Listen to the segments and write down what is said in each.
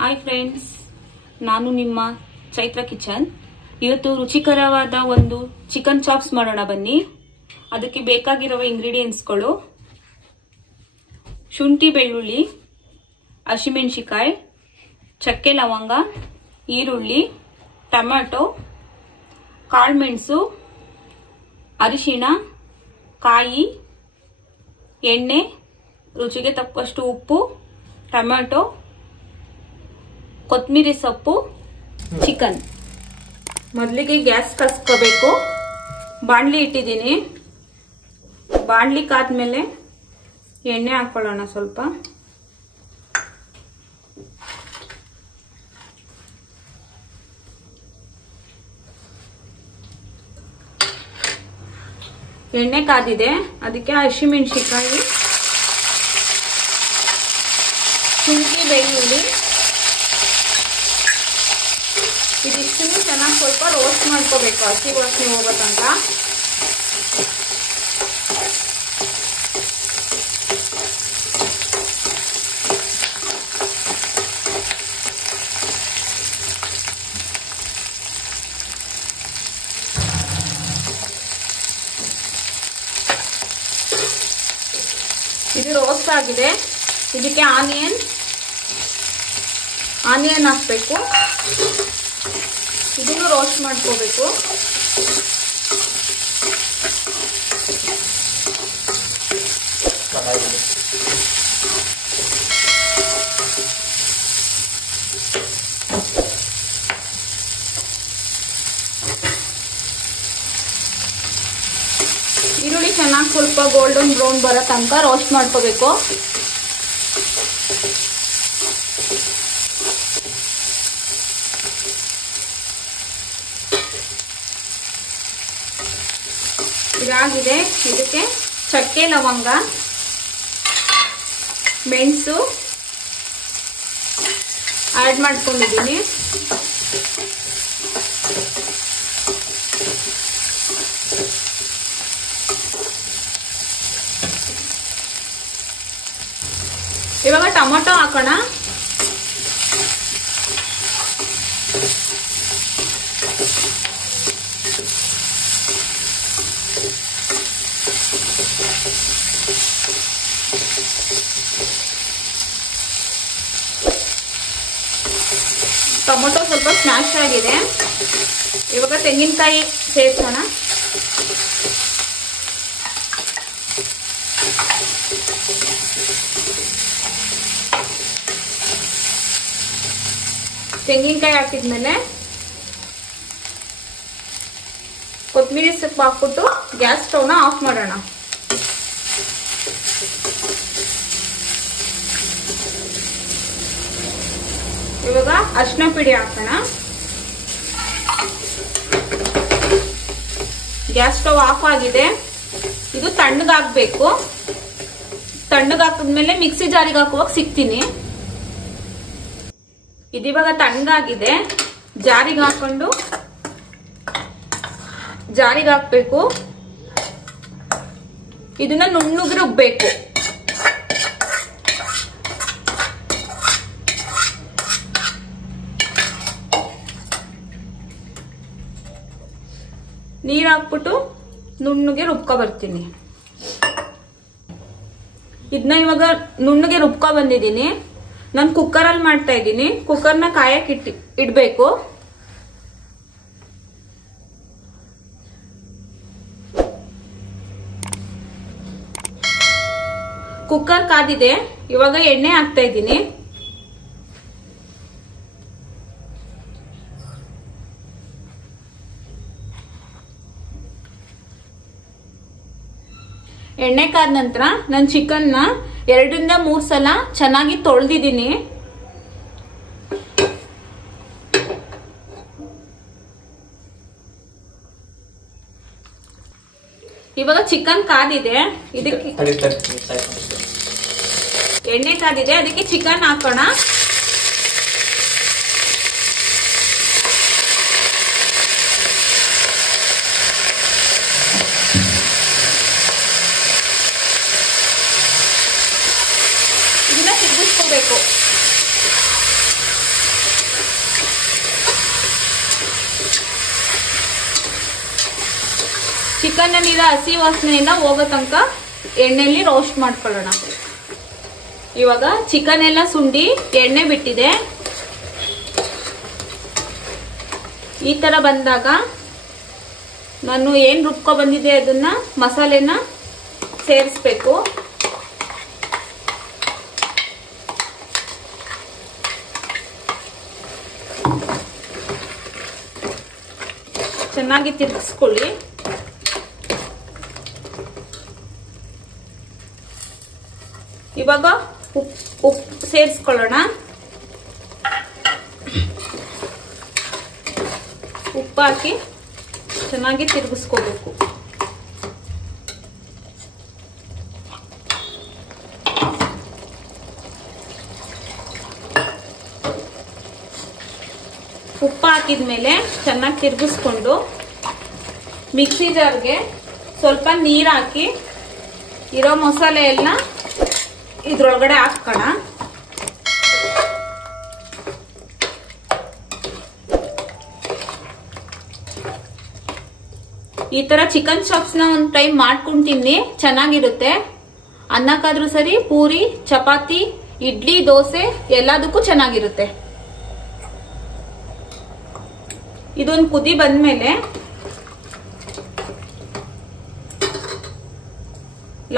Hi friends, ನಾನು ನಿಮ್ಮ Chaitra kitchen. ಇವತ್ತು ರುಚಿಕರವಾದ ಒಂದು ಚಿಕನ್ ಚಾಪ್ಸ್ ಮಾಡೋಣ ಬನ್ನಿ. ಅದಕ್ಕೆ ಬೇಕಾಗಿರುವ ಇಂಗ್ರೀಡಿಯೆಂಟ್ಸ್ಗಳು: ಶುಂಠಿ, ಬೆಳ್ಳುಳ್ಳಿ, ಹಸಿಮೆಣಸಿಕಾಯಿ, ಚಕ್ಕೆ, ಲವಂಗ, ಈರುಳ್ಳಿ, ಟೊಮ್ಯಾಟೊ, ಕಾಳುಮೆಣಸು, ಅರಿಶಿಣ, ಕಾಯಿ, ಎಣ್ಣೆ, ರುಚಿಗೆ ತಕ್ಕಷ್ಟು ಉಪ್ಪು, ಟೊಮ್ಯಾಟೊ, ಕೊತ್ತಂಬರಿ ಸೊಪ್ಪು, ಚಿಕನ್. ಮೊದಲಿಗೆ ಗ್ಯಾಸ್ ಕಳ್ಸ್ಕೋಬೇಕು. ಬಾಣಲಿ ಇಟ್ಟಿದ್ದೀನಿ. ಬಾಣಲಿ ಕಾದ್ಮೇಲೆ ಎಣ್ಣೆ ಹಾಕೊಳ್ಳೋಣ ಸ್ವಲ್ಪ. ಎಣ್ಣೆ ಕಾದಿದೆ. ಅದಕ್ಕೆ ಹಸಿಮೆಣಸಿಕಾಯಿ, ಶುಂಠಿ, ಬೆಳ್ಳುಳ್ಳಿ ಇದಿಷ್ಟನ್ನು ಚೆನ್ನಾಗಿ ಸ್ವಲ್ಪ ರೋಸ್ಟ್ ಮಾಡ್ಕೋಬೇಕು, ಹಸಿ ವಾಸನೆ ಹೋಗೋ ತನಕ. ಇದು ರೋಸ್ಟ್ ಆಗಿದೆ. ಇದಕ್ಕೆ ಆನಿಯನ್ ಹಾಕ್ಬೇಕು. ಇದನ್ನು ರೋಸ್ಟ್ ಮಾಡ್ಕೋಬೇಕು. ಈರುಳ್ಳಿ ಚೆನ್ನಾಗಿ ಸ್ವಲ್ಪ ಗೋಲ್ಡನ್ ಬ್ರೌನ್ ಬರೋ ತನಕ ರೋಸ್ಟ್ ಮಾಡ್ಕೋಬೇಕು. ಇದಾಗಿದೆ. ಇದಕ್ಕೆ ಚಕ್ಕೆ, ಲವಂಗ, ಮೆಣಸು ಆಡ್ ಮಾಡ್ಕೊಂಡಿದ್ದೀನಿ. ಇವಾಗ ಟೊಮೊಟೊ ಹಾಕೋಣ. ಟೊಮೊಟೊ ಸ್ವಲ್ಪ ಸ್ಮ್ಯಾಶ್ ಆಗಿದೆ. ಇವಾಗ ತೆಂಗಿನಕಾಯಿ ಸೇರಿಸೋಣ. ತೆಂಗಿನಕಾಯಿ ಹಾಕಿದ್ಮೇಲೆ ಕೊತ್ತಂಬರಿ ಸೊಪ್ಪು ಹಾಕ್ಬಿಟ್ಟು ಗ್ಯಾಸ್ ಸ್ಟವ್ನ ಆಫ್ ಮಾಡೋಣ. ಇವಾಗ ಅರಿಶಿನ ಪುಡಿ ಹಾಕೋಣ. ಗ್ಯಾಸ್ ಸ್ಟವ್ ಆಫ್ ಆಗಿದೆ. ಇದು ತಣ್ಣಗಾಗ್ಬೇಕು. ತಣ್ಣಗಾಕಿದ್ಮೇಲೆ ಮಿಕ್ಸಿ ಜಾರಿಗೆ ಹಾಕುವಾಗ ಸಿಗ್ತೀನಿ. ಇದಿವಾಗ ತಣ್ಣಗಾಗಿದೆ. ಜಾರಿಗೆ ಹಾಕೊಂಡು ಜಾರಿಗೆ ಹಾಕ್ಬೇಕು. ಇದನ್ನ ನುಣ್ಣಗೆ ರುಬ್ಬೇಕು. ನೀರ್ ಹಾಕ್ಬಿಟ್ಟು ನುಣ್ಣಗೆ ರುಬ್ಕೊ ಬರ್ತೀನಿ. ಇದನ್ನ ಇವಾಗ ನುಣ್ಣಗೆ ರುಬ್ಕೊ ಬಂದಿದ್ದೀನಿ. ನಾನು ಕುಕ್ಕರಲ್ಲಿ ಮಾಡ್ತಾ ಇದ್ದೀನಿ. ಕುಕ್ಕರ್ನ ಕಾಯಕ್ಕೆ ಇಡ್ಬೇಕು. ಕುಕ್ಕರ್ ಕಾದಿದೆ. ಇವಾಗ ಎಣ್ಣೆ ಹಾಕ್ತಾ ಇದ್ದೀನಿ. ಎಣ್ಣೆ ಕಾದ ನಂತರ ನಾನು ಚಿಕನ್ನ 2 ರಿಂದ 3 ಸಲ ಚೆನ್ನಾಗಿ ತೊಳೆದಿದ್ದೀನಿ. ಇವಾಗ ಚಿಕನ್ ಕಾದಿದೆ. ಇದಕ್ಕೆ ಎಣ್ಣೆ ಕಾದಿದೆ. ಅದಕ್ಕೆ ಚಿಕನ್ ಹಾಕೋಣ. ಇದನ್ನ ತಿರುಗಿಸ್ಕೋಬೇಕು. ಚಿಕನ್ ಅಲ್ಲಿರೋ ಹಸಿ ವಾಸನೆಯಿಂದ ಹೋಗೋ ತನಕ ಎಣ್ಣೆಯಲ್ಲಿ ರೋಸ್ಟ್ ಮಾಡ್ಕೊಳ್ಳೋಣ. ಇವಾಗ ಚಿಕನ್ ಎಲ್ಲ ಸುಂಡಿ ಎಣ್ಣೆ ಬಿಟ್ಟಿದೆ. ಈ ತರ ಬಂದಾಗ ನಾನು ಏನ್ ರುಬ್ಕೊ ಬಂದಿದೆ ಅದನ್ನ ಮಸಾಲೆನ ಸೇರಿಸ್ಬೇಕು. ಚೆನ್ನಾಗಿ ತಿರುಗಿಸ್ಕೊಳ್ಳಿ. ಇವಾಗ ಉಪ್ಪು ಸೇರಿಸ್ಕೊಳ್ಳೋಣ. ಉಪ್ಪು ಹಾಕಿ ಚೆನ್ನಾಗಿ ತಿರುಗಿಸ್ಕೋಬೇಕು. ಉಪ್ಪು ಹಾಕಿದ್ಮೇಲೆ ಚೆನ್ನಾಗಿ ತಿರುಗಿಸ್ಕೊಂಡು ಮಿಕ್ಸಿ ಜಾರ್ಗೆ ಸ್ವಲ್ಪ ನೀರು ಹಾಕಿ ಇರೋ ಮಸಾಲೆ ಎಲ್ಲ ಇದ್ರೊಳಗಡೆ ಹಾಕೋಣ. ಈ ತರ ಚಿಕನ್ ಚಾಪ್ಸ್ ನ ಒಂದ್ ಟೈಮ್ ಮಾಡ್ಕೊಂಡು ತಿನ್ನಿ, ಚೆನ್ನಾಗಿರುತ್ತೆ. ಅನ್ನಕ್ಕಾದ್ರೂ ಸರಿ, ಪೂರಿ, ಚಪಾತಿ, ಇಡ್ಲಿ, ದೋಸೆ ಎಲ್ಲದಕ್ಕೂ ಚೆನ್ನಾಗಿರುತ್ತೆ. ಇದೊಂದು ಕುದಿ ಬಂದ್ಮೇಲೆ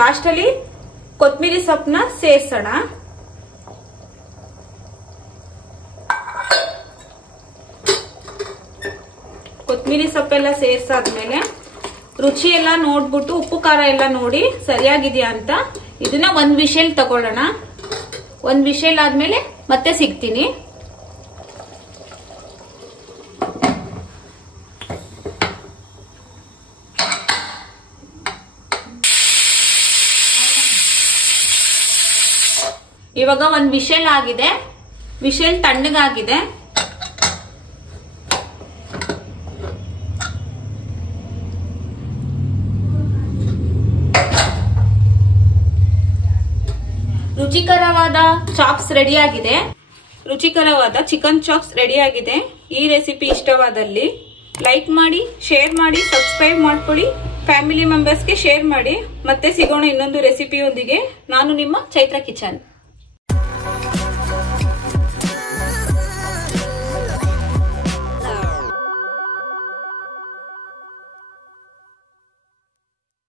ಲಾಸ್ಟ್ ಅಲ್ಲಿ ಕೊತ್ತಂಬರಿ ಸೊಪ್ಪನ್ನ ಸೇರ್ಸೋಣ. ಕೊತ್ತಂಬರಿ ಸೊಪ್ಪೆಲ್ಲ ಸೇರ್ಸಾದ್ಮೇಲೆ ರುಚಿ ಎಲ್ಲ ನೋಡ್ಬಿಟ್ಟು ಉಪ್ಪು ಖಾರ ಎಲ್ಲ ನೋಡಿ ಸರಿಯಾಗಿದೆಯಾ ಅಂತ ಇದನ್ನ ಒಂದ್ ವಿಷಲ್ ತಗೊಳ್ಳೋಣ. ಒಂದ್ ವಿಷಲ್ ಆದ್ಮೇಲೆ ಮತ್ತೆ ಸಿಗ್ತೀನಿ. ಇವಾಗ ಒಂದ್ ವಿಷಲ್ ಆಗಿದೆ. ವಿಷಲ್ ತಣ್ಣಗಾಗಿದೆ. ರುಚಿಕರವಾದ ಚಾಪ್ಸ್ ರೆಡಿ ಆಗಿದೆ. ರುಚಿಕರವಾದ ಚಿಕನ್ ಚಾಪ್ಸ್ ರೆಡಿ ಆಗಿದೆ. ಈ ರೆಸಿಪಿ ಇಷ್ಟವಾದಲ್ಲಿ ಲೈಕ್ ಮಾಡಿ, ಶೇರ್ ಮಾಡಿ, ಸಬ್ಸ್ಕ್ರೈಬ್ ಮಾಡ್ಕೊಳ್ಳಿ. ಫ್ಯಾಮಿಲಿ ಮೆಂಬರ್ಸ್ಗೆ ಶೇರ್ ಮಾಡಿ. ಮತ್ತೆ ಸಿಗೋಣ ಇನ್ನೊಂದು ರೆಸಿಪಿಯೊಂದಿಗೆ. ನಾನು ನಿಮ್ಮ ಚೈತ್ರ ಕಿಚನ್.